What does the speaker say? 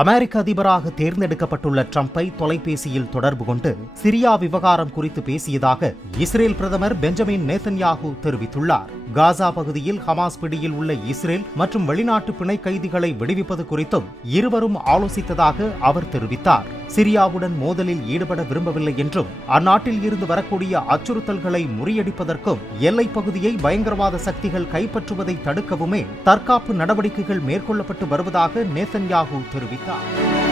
அமெரிக்க அதிபராக தேர்ந்தெடுக்கப்பட்டுள்ள ட்ரம்பை தொலைபேசியில் தொடர்பு கொண்டு சிரியா விவகாரம் குறித்து பேசியதாக இஸ்ரேல் பிரதமர் பெஞ்சமின் நேதன்யாகு தெரிவித்துள்ளார். காசா பகுதியில் ஹமாஸ் பிடியில் உள்ள இஸ்ரேல் மற்றும் வெளிநாட்டு பிணை கைதிகளை விடுவிப்பது குறித்தும் இருவரும் ஆலோசித்ததாக அவர் தெரிவித்தார். சிரியாவுடன் மோதலில் ஈடுபட விரும்பவில்லை என்றும் அந்நாட்டில் இருந்து வரக்கூடிய அச்சுறுத்தல்களை முறியடிப்பதற்கும் எல்லைப் பகுதியை பயங்கரவாத சக்திகள் கைப்பற்றுவதை தடுக்கவுமே தற்காப்பு நடவடிக்கைகள் மேற்கொள்ளப்பட்டு வருவதாக நேதன்யாகு தெரிவித்தார்.